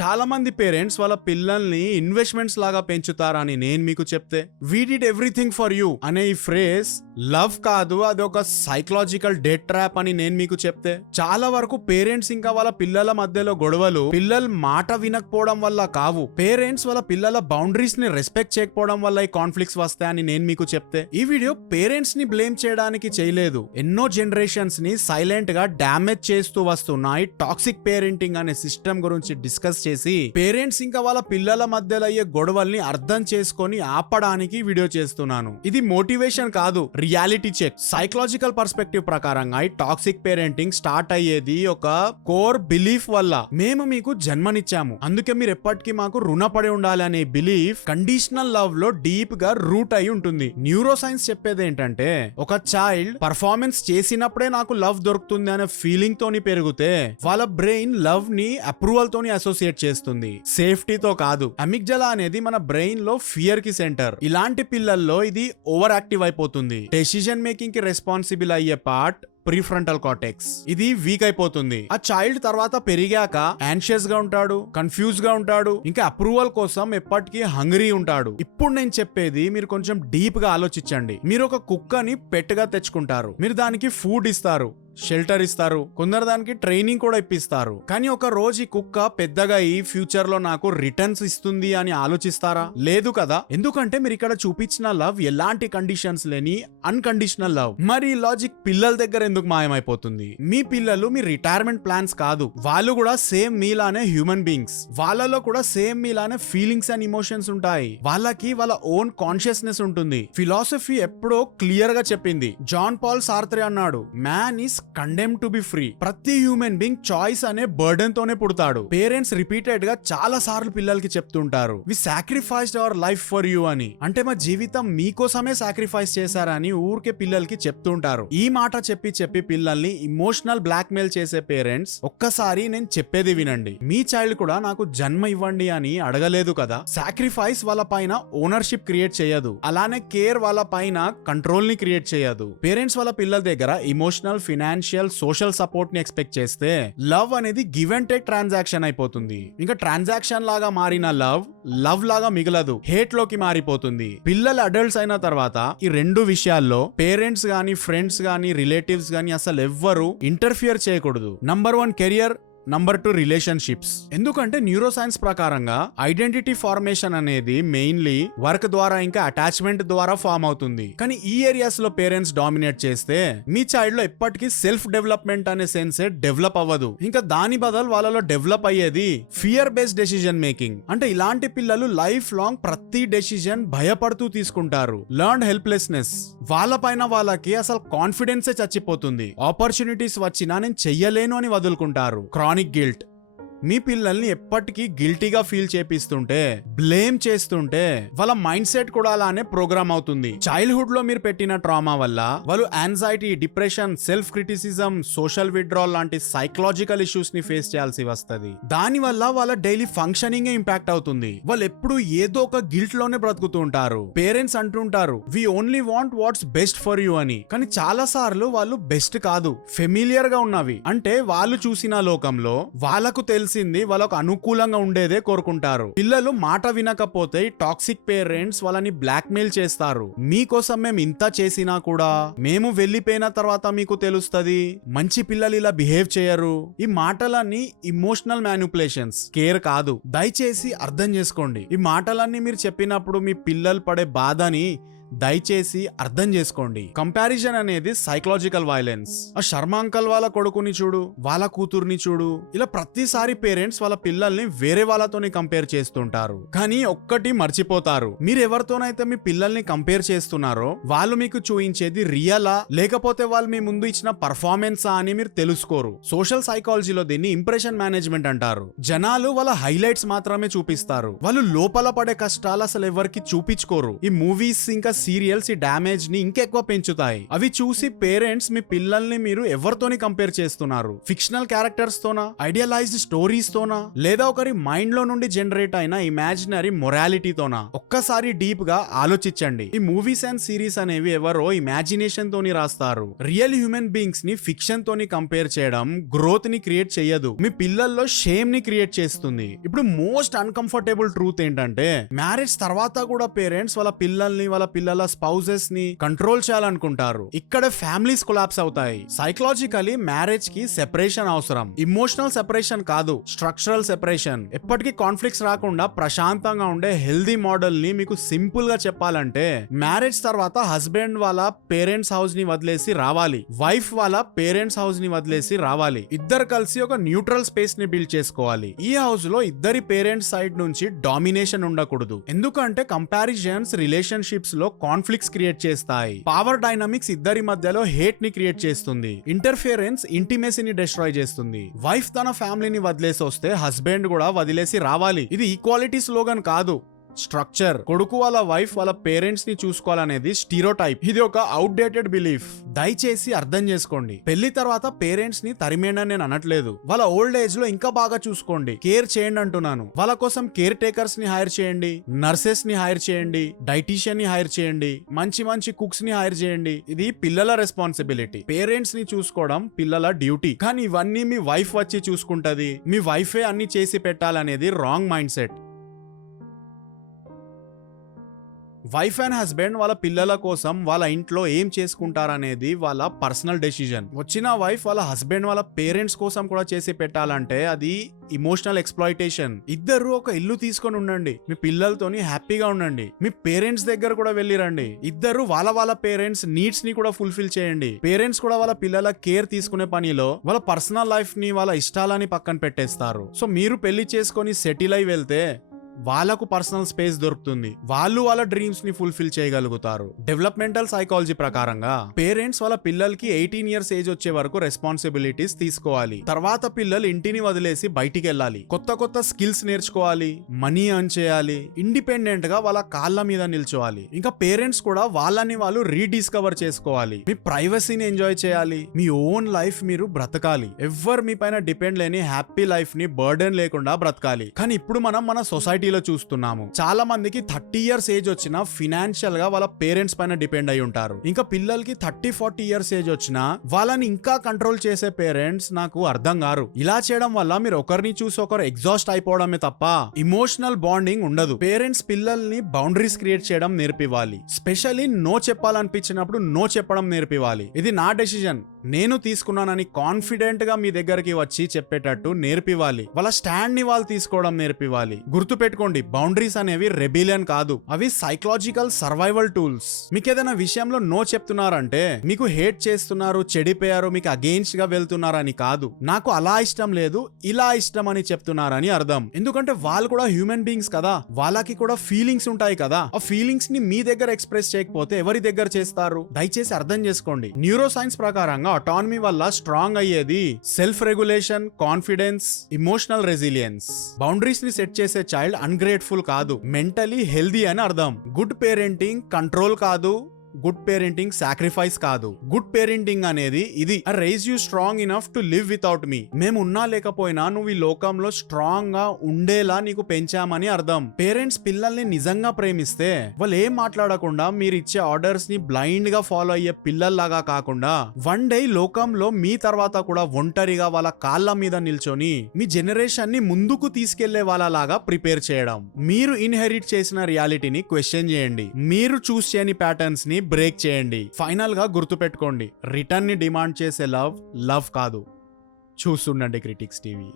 చాలా మంది పేరెంట్స్ వాళ్ళ పిల్లల్ని ఇన్వెస్ట్మెంట్స్ లాగా పెంచుతారని నేను మీకు చెప్తే, we did everything for you అనే ఈ ఫ్రేజ్ లవ్ కాదు, అది ఒక సైకలాజికల్ డెట్ ట్రాప్ అని నేను మీకు చెప్తే, చాలా వరకు పేరెంట్స్ ఇంకా వాళ్ళ పిల్లల మధ్యలో గొడవలు పిల్లలు మాట వినకపోవడం వల్ల కావు, పేరెంట్స్ వాళ్ళ పిల్లల బౌండరీస్ ని రెస్పెక్ట్ చేయకపోవడం వల్ల ఈ కాన్ఫ్లిక్ట్స్ వస్తాయని నేను మీకు చెప్తే, ఈ వీడియో పేరెంట్స్ ని బ్లేమ్ చేయడానికి చేయలేదు. ఎన్నో జనరేషన్స్ ని సైలెంట్ గా డ్యామేజ్ చేస్తూ వస్తున్న ఈ టాక్సిక్ పేరెంటింగ్ అనే సిస్టమ్ గురించి డిస్కస్ చేసి, పేరెంట్స్ ఇంకా వాళ్ళ పిల్లల మధ్యలో అయ్యే గొడవల్ని అర్థం చేసుకొని ఆపడానికి వీడియో చేస్తున్నాను. ఇది మోటివేషన్ కాదు, రియాలిటీ చెక్. సైకలాజికల్ పర్స్పెక్టివ్ ప్రకారంగా ఈ టాక్సిక్ పేరెంటింగ్ స్టార్ట్ అయ్యేది ఒక కోర్ బిలీఫ్ వల్ల. మేము మీకు జన్మనిచ్చాము, అందుకే మీరు ఎప్పటికీ మాకు రుణపడి ఉండాలి అనే బిలీఫ్ కండిషనల్ లవ్ లో డీప్ గా రూట్ అయి ఉంటుంది. న్యూరో సైన్స్ చెప్పేది ఏంటంటే, ఒక చైల్డ్ పర్ఫార్మెన్స్ చేసినప్పుడే నాకు లవ్ దొరుకుతుంది అనే ఫీలింగ్ తోని పెరిగితే వాళ్ళ బ్రెయిన్ లవ్ ని అప్రూవల్ తోని అసోసియేట్ చేస్తుంది, సేఫ్టీతో కాదు. అమిగ్జలా అనేది మన బ్రెయిన్ లో ఫియర్ కి సెంటర్. ఇలాంటి పిల్లల్లో ఇది ఓవర్ యాక్టివ్ అయిపోతుంది. డెసిజన్ మేకింగ్ కి రెస్పాన్సిబుల్ అయ్యే పార్ట్ ప్రీఫ్రంటల్ కార్టెక్స్, ఇది వీక్ అయిపోతుంది. ఆ చైల్డ్ తర్వాత పెరిగాక యాంగ్షియస్ గా ఉంటాడు, కన్ఫ్యూజ్ గా ఉంటాడు, ఇంకా అప్రూవల్ కోసం ఎప్పటికీ హంగ్రీ ఉంటాడు. ఇప్పుడు నేను చెప్పేది మీరు కొంచెం డీప్ గా ఆలోచించండి. మీరు ఒక కుక్కని పెట్ గా తెచ్చుకుంటారు, మీరు దానికి ఫుడ్ ఇస్తారు, షెల్టర్ ఇస్తారు, కొందరు దానికి ట్రైనింగ్ కూడా ఇప్పిస్తారు. కానీ ఒక రోజు ఈ కుక్క పెద్దగా ఈ ఫ్యూచర్ లో నాకు రిటర్న్స్ ఇస్తుంది అని ఆలోచిస్తారా? లేదు కదా. ఎందుకంటే మీరు ఇక్కడ చూపించిన లవ్ ఎలాంటి కండిషన్స్ లేని అన్కండిషనల్ లవ్. మరి లాజిక్ పిల్లల దగ్గర ఎందుకు మాయమైపోతుంది? మీ పిల్లలు మీ రిటైర్మెంట్ ప్లాన్స్ కాదు, వాళ్ళు కూడా సేమ్ మీలానే హ్యూమన్ బీయింగ్స్. వాళ్ళలో కూడా సేమ్ మీలానే ఫీలింగ్స్ అండ్ ఇమోషన్స్ ఉంటాయి. వాళ్ళకి వాళ్ళ ఓన్ కాన్షియస్నెస్ ఉంటుంది. ఫిలాసఫీ ఎప్పుడో క్లియర్ గా చెప్పింది. జాన్ పాల్ సార్త్రే అన్నాడు, man is condemn to be free. ప్రతి హ్యూమన్ బీయింగ్ చాయిస్ అనే బర్డెన్ తోనే పుడతాడు. పేరెంట్స్ రిపీటెడ్ గా చాలా సార్లు పిల్లలకి చెప్తుంటారు, we sacrificed our life for you అని. అంటే మా జీవితం మీకోసమే సాక్రిఫైస్ చేశారని ఊరికే పిల్లలకి చెప్తుంటారు. ఈ మాట చెప్పి చెప్పి పిల్లల్ని ఇమోషనల్ బ్లాక్ మెయిల్ చేసే పేరెంట్స్, ఒక్కసారి నేను చెప్పేది వినండి. మీ చైల్డ్ కూడా నాకు జన్మ ఇవ్వండి అని అడగలేదు కదా. సాక్రిఫైస్ వాళ్ళ పైన ఓనర్షిప్ క్రియేట్ చేయదు, అలానే కేర్ వాళ్ళ పైన కంట్రోల్ ని క్రియేట్ చేయదు. పేరెంట్స్ వాళ్ళ పిల్లల దగ్గర ఇమోషనల్, ఫినాన్షియల్, సోషల్ సపోర్ట్ ని ఎక్స్పెక్ట్ చేస్తే లవ్ అనేది గివ్ అండ్ టేక్ ట్రాన్సాక్షన్ అయిపోతుంది. ఇంకా ట్రాన్సాక్షన్ లాగా మారిన లవ్ లాగా మిగలదు, హేట్ లోకి మారిపోతుంది. పిల్లలు అడల్ట్స్ అయిన తర్వాత ఈ రెండు విషయాల్లో పేరెంట్స్ గానీ, ఫ్రెండ్స్ గానీ, రిలేటివ్స్ గానీ అసలు ఎవ్వరు ఇంటర్ఫియర్ చేయకూడదు. Number 1 career, number 2 relationships. ఎందుకంటే న్యూరో సైన్స్ ప్రకారంగా ఐడెంటిటీ ఫార్మేషన్ అనేది మెయిన్లీ వర్క్ ద్వారా ఇంకా అటాచ్మెంట్ ద్వారా ఫామ్ అవుతుంది. కానీ ఈ ఏరియాస్ లో పేరెంట్స్ డామినేట్ చేస్తే మీ చైల్డ్ లో ఎప్పటికీ సెల్ఫ్ డెవలప్మెంట్ అనే సెన్సే డెవలప్ అవ్వదు. ఇంకా దాని బదులు వాళ్ళలో డెవలప్ అయ్యేది ఫియర్ బేస్డ్ డెసిజన్ మేకింగ్. అంటే ఇలాంటి పిల్లలు లైఫ్ లాంగ్ ప్రతి డెసిజన్ భయపడుతూ తీసుకుంటారు. లర్న్డ్ హెల్ప్లెస్నెస్, వాళ్ళ పైన వాళ్ళకి అసలు కాన్ఫిడెన్సే చచ్చిపోతుంది. ఆపర్చునిటీస్ వచ్చినా నేను చెయ్యలేను అని వదులుకుంటారు. క్రానిక్ గిల్ట్, మీ పిల్లల్ని ఎప్పటికీ గిల్టీగా ఫీల్ చేపిస్తుంటే, బ్లేమ్ చేస్తుంటే వాళ్ళ మైండ్ సెట్ కూడా అలానే ప్రోగ్రామ్ అవుతుంది. చైల్డ్హుడ్ లో మీరు పెట్టిన ట్రామా వల్ల వాళ్ళు anxiety, depression, self criticism, social withdrawal లాంటి సైకలాజికల్ ఇష్యూస్ ని ఫేస్ చేయాల్సి వస్తుంది. దాని వల్ల వాళ్ళ డైలీ ఫంక్షనింగ్ ఇంపాక్ట్ అవుతుంది. వాళ్ళు ఎప్పుడు ఏదో ఒక గిల్ట్ లోనే బ్రతుకుతూ ఉంటారు. పేరెంట్స్ అంటుంటారు, we only want what's best for you అని. కానీ చాలా సార్లు వాళ్ళు బెస్ట్ కాదు, ఫెమిలియర్ గా ఉన్నవి. అంటే వాళ్ళు చూసిన లోకంలో వాళ్ళకు తెలిసి వాళ్ళకు అనుకూలంగా ఉండేదే కోరుకుంటారు. పిల్లలు మాట వినకపోతే టాక్సిక్ పేరెంట్స్ వాళ్ళని బ్లాక్ మెయిల్ చేస్తారు. మీకోసం మేము ఇంత చేసినా కూడా మేము వెళ్లిపోయిన తర్వాత మీకు తెలుస్తది, మంచి పిల్లలు ఇలా బిహేవ్ చేయరు. ఈ మాటలన్నీ ఇమోషనల్ మ్యానిపులేషన్స్, కేర్ కాదు. దయచేసి అర్థం చేసుకోండి. ఈ మాటలన్నీ మీరు చెప్పినప్పుడు మీ పిల్లలు పడే బాధని దయచేసి అర్థం చేసుకోండి. కంపారిజన్ అనేది సైకలాజికల్ వైలెన్స్. ఆ శర్మ అంకల్ వాళ్ళ కొడుకుని చూడు, వాళ్ళ కూతుర్ని చూడు, ఇలా ప్రతిసారి పేరెంట్స్ వాళ్ళ పిల్లల్ని వేరే వాళ్ళతోని కంపేర్ చేస్తుంటారు. కానీ ఒక్కటి మర్చిపోతారు, మీరు ఎవరితోనైతే మీ పిల్లల్ని కంపేర్ చేస్తున్నారో వాళ్ళు మీకు చూయించేది రియలా లేకపోతే వాళ్ళు మీ ముందు ఇచ్చిన పర్ఫార్మెన్సా అని మీరు తెలుసుకోరు. సోషల్ సైకాలజీలో దీన్ని ఇంప్రెషన్ మేనేజ్మెంట్ అంటారు. జనాలు వాళ్ళ హైలైట్స్ మాత్రమే చూపిస్తారు, వాళ్ళు లోపల పడే కష్టాలు అసలు ఎవరికి చూపించుకోరు. ఈ మూవీస్ ఇంకా సీరియల్స్ ఈ డ్యామేజ్ ని ఇంకెక్కువ పెంచుతాయి. అవి చూసి పేరెంట్స్ మీ పిల్లల్ని మీరు ఎవరితోని కంపేర్ చేస్తున్నారు? ఫిక్షనల్ క్యారెక్టర్స్ తోనా, ఐడియలైజ్డ్ స్టోరీస్ తోనా, లేదా ఒకరి మైండ్ లో నుండి జనరేట్ అయిన ఇమాజినరీ మొరాలిటీతోనా? ఒక్కసారి డీప్ గా ఆలోచించండి. ఈ మూవీస్ అండ్ సిరీస్ అనేవి ఎవరో ఇమాజినేషన్ తోని రాస్తారు. రియల్ హ్యూమన్ బీయింగ్స్ ని ఫిక్షన్ తోని కంపేర్ చేయడం గ్రోత్ ని క్రియేట్ చేయదు, మీ పిల్లల్లో షేమ్ ని క్రియేట్ చేస్తుంది. ఇప్పుడు మోస్ట్ అన్కంఫర్టబుల్ ట్రూత్ ఏంటంటే, మ్యారేజ్ తర్వాత కూడా పేరెంట్స్ వాళ్ళ పిల్లల్ని, వాళ్ళ పిల్లల స్పౌసెస్ ని కంట్రోల్ చేయాలనుకుంటారు. ఇక్కడ ఫ్యామిలీస్ కొలాప్స్ అవుతాయి. సైకలాజికలీ మ్యారేజ్ కి సెపరేషన్ అవసరం. ఇమోషనల్ సెపరేషన్ కాదు, స్ట్రక్చరల్ సెపరేషన్. ఎప్పటికీ కాన్ఫ్లిక్ట్స్ రాకుండా ప్రశాంతంగా ఉండే హెల్దీ మోడల్ ని మీకు సింపుల్ గా చెప్పాలంటే, మ్యారేజ్ తర్వాత హస్బెండ్ వాళ్ళ పేరెంట్స్ హౌస్ ని వదిలేసి రావాలి, వైఫ్ వాళ్ళ పేరెంట్స్ హౌస్ ని వదిలేసి రావాలి. ఇద్దరు కలిసి ఒక న్యూట్రల్ స్పేస్ ని బిల్డ్ చేసుకోవాలి. ఈ హౌస్ లో ఇద్దరి పేరెంట్స్ సైడ్ నుంచి డామినేషన్ ఉండకూడదు. ఎందుకంటే కంపారిజన్స్ రిలేషన్షిప్స్ లో కాన్ఫ్లిక్ట్స్ క్రియేట్ చేస్తాయి. పవర్ డైనమిక్స్ ఇద్దరి మధ్యలో హేట్ ని క్రియేట్ చేస్తుంది. ఇంటర్ఫియరెన్స్ ఇంటిమేసీని డిస్ట్రాయ్ చేస్తుంది. వైఫ్ తన ఫ్యామిలీని వదిలేసి వస్తే హస్బెండ్ కూడా వదిలేసి రావాలి. ఇది ఈక్వాలిటీ స్లోగన్ కాదు, స్ట్రక్చర్. కొడుకు వాళ్ళ వైఫ్ వాళ్ళ పేరెంట్స్ ని చూసుకోవాలనేది స్టీరియోటైప్. ఇది ఒక అవుట్డేటెడ్ బిలీఫ్. దయచేసి అర్థం చేసుకోండి. పెళ్లి తర్వాత పేరెంట్స్ ని తరిమేనని నేను అనట్లేదు. వాళ్ళ ఓల్డ్ ఏజ్ లో ఇంకా బాగా చూసుకోండి, కేర్ చేయండి అంటున్నాను. వాళ్ళ కోసం కేర్ టేకర్స్ ని హైర్ చేయండి, నర్సెస్ ని హైర్ చేయండి, డైటీషియన్ ని హైర్ చేయండి, మంచి మంచి కుక్స్ ని హైర్ చేయండి. ఇది పిల్లల రెస్పాన్సిబిలిటీ. పేరెంట్స్ ని చూసుకోవడం పిల్లల డ్యూటీ. కానీ ఇవన్నీ మీ వైఫ్ వచ్చి చూసుకుంటది, మీ వైఫే అన్ని చేసి పెట్టాలనేది wrong mind set. Wife and husband వాళ్ళ పిల్లల కోసం వాళ్ళ ఇంట్లో ఏం చేసుకుంటారనేది వాళ్ళ పర్సనల్ డెసిజన్. వచ్చిన వైఫ్ వాళ్ళ హస్బెండ్ వాళ్ళ పేరెంట్స్ కోసం కూడా చేసి పెట్టాలంటే అది ఇమోషనల్ ఎక్స్‌ప్లాయిటేషన్. ఇద్దరు ఒక ఇల్లు తీసుకొని ఉండండి, మీ పిల్లలతోని హ్యాపీగా ఉండండి. మీ పేరెంట్స్ దగ్గర కూడా వెళ్ళిరండి. ఇద్దరు వాళ్ళ పేరెంట్స్ నీడ్స్ ని కూడా ఫుల్ఫిల్ చేయండి. పేరెంట్స్ కూడా వాళ్ళ పిల్లల కేర్ తీసుకునే పనిలో వాళ్ళ పర్సనల్ లైఫ్ ని, వాళ్ళ ఇష్టాలని పక్కన పెట్టేస్తారు. సో మీరు పెళ్లి చేసుకొని సెటిల్ అయి వెళ్తే వాళ్ళకు పర్సనల్ స్పేస్ దొరుకుతుంది. వాళ్ళు వాళ్ళ డ్రీమ్స్ ని ఫుల్ఫిల్ చేయగలుగుతారు. డెవలప్మెంటల్ సైకాలజీ ప్రకారంగా పేరెంట్స్ వాళ్ళ పిల్లలకి 18 ఇయర్స్ ఏజ్ వచ్చే వరకు రెస్పాన్సిబిలిటీస్ తీసుకోవాలి. తర్వాత పిల్లలు ఇంటిని వదిలేసి బయటికి వెళ్ళాలి, కొత్త స్కిల్స్ నేర్చుకోవాలి, మనీ ఎర్న్ చేయాలి, ఇండిపెండెంట్ గా వాళ్ళ కాళ్ళ మీద నిల్చోవాలి. ఇంకా పేరెంట్స్ కూడా వాళ్ళని వాళ్ళు రీడిస్కవర్ చేసుకోవాలి. మీ ప్రైవసీని ఎంజాయ్ చేయాలి, మీ ఓన్ లైఫ్ మీరు బ్రతకాలి. ఎవ్వరు మీ పైన డిపెండ్ లేని హ్యాపీ లైఫ్ ని బర్డెన్ లేకుండా బ్రతకాలి. కానీ ఇప్పుడు మనం మన సొసైటీ చూస్తున్నాము, చాలా మందికి 30 ఇయర్స్ ఏజ్ వచ్చినా ఫినాన్షియల్ గా వాళ్ళ పేరెంట్స్ పైన డిపెండ్ అయి ఉంటారు. ఇంకా పిల్లలకి 30-40 ఇయర్స్ ఏజ్ వచ్చినా వాళ్ళని ఇంకా కంట్రోల్ చేసే పేరెంట్స్ నాకు అర్థం కారు. ఇలా చేయడం వల్ల మీరు ఒకరిని చూసి ఒకరు ఎగ్జాస్ట్ అయిపోవడమే తప్ప ఇమోషనల్ బాండింగ్ ఉండదు. పేరెంట్స్ పిల్లల్ని బౌండరీస్ క్రియేట్ చేయడం నేర్పివ్వాలి. స్పెషల్లీ నో చెప్పాలనిపించినప్పుడు నో చెప్పడం నేర్పివ్వాలి. ఇది నా డెసిజన్, నేను తీసుకున్నానని కాన్ఫిడెంట్ గా మీ దగ్గరికి వచ్చి చెప్పేటట్టు నేర్పివ్వాలి. వాళ్ళ స్టాండ్ ని వాళ్ళు తీసుకోవడం నేర్పివ్వాలి. గుర్తుపెట్టుకోండి, బౌండరీస్ అనేవి రెబిలియన్ కాదు, అవి సైకలాజికల్ సర్వైవల్ టూల్స్. మీకు ఏదైనా విషయంలో నో చెప్తున్నారంటే మీకు హేట్ చేస్తున్నారు, చెడిపోయారు, మీకు అగెయిన్స్ట్ గా వెళ్తున్నారని కాదు. నాకు అలా ఇష్టం లేదు, ఇలా ఇష్టం అని చెప్తున్నారని అర్థం. ఎందుకంటే వాళ్ళు కూడా హ్యూమన్ బీయింగ్స్ కదా, వాళ్ళకి కూడా ఫీలింగ్స్ ఉంటాయి కదా. ఆ ఫీలింగ్స్ ని మీ దగ్గర ఎక్స్ప్రెస్ చేయకపోతే ఎవరి దగ్గర చేస్తారు? దయచేసి అర్థం చేసుకోండి. న్యూరో సైన్స్ ప్రకారంగా ఆటోనమీ వల్ల స్ట్రాంగ్ అయ్యేది self regulation, confidence, emotional resilience. Boundaries ని సెట్ చేసే చైల్డ్ అన్గ్రేట్ఫుల్ కాదు, మెంటలీ హెల్దీ అని అర్థం. గుడ్ పేరెంటింగ్ కంట్రోల్ కాదు, గుడ్ పేరెంటింగ్ సాక్రిఫైస్ కాదు. గుడ్ పేరెంటింగ్ అనేది ఇది, raise you strong enough to live without me. మేము ఉన్నా లేకపోయినా నువ్వు ఈ లోకంలో స్ట్రాంగ్ గా ఉండేలా నీకు పెంచామని అర్థం. పేరెంట్స్ పిల్లల్ని నిజంగా ప్రేమిస్తే వాళ్ళు ఏం మాట్లాడకుండా మీరు ఇచ్చే ఆర్డర్స్ ని బ్లైండ్ గా ఫాలో అయ్యే పిల్లల్లాగా కాకుండా వన్ డే లోకంలో మీ తర్వాత కూడా ఒంటరిగా వాళ్ళ కాళ్ళ మీద నిల్చొని మీ జనరేషన్ ని ముందుకు తీసుకెళ్లే వాళ్ళలాగా ప్రిపేర్ చేయడం. మీరు ఇన్హెరిట్ చేసిన రియాలిటీని క్వశ్చన్ చేయండి, మీరు చూస్ చేయని ప్యాటర్న్స్ ని బ్రేక్ చేయండి. ఫైనల్ గా గుర్తుపెట్టుకోండి, రిటర్న్ ని డిమాండ్ చేసే లవ్ కాదు. చూస్తుండండి క్రిటిక్స్ టీవీ.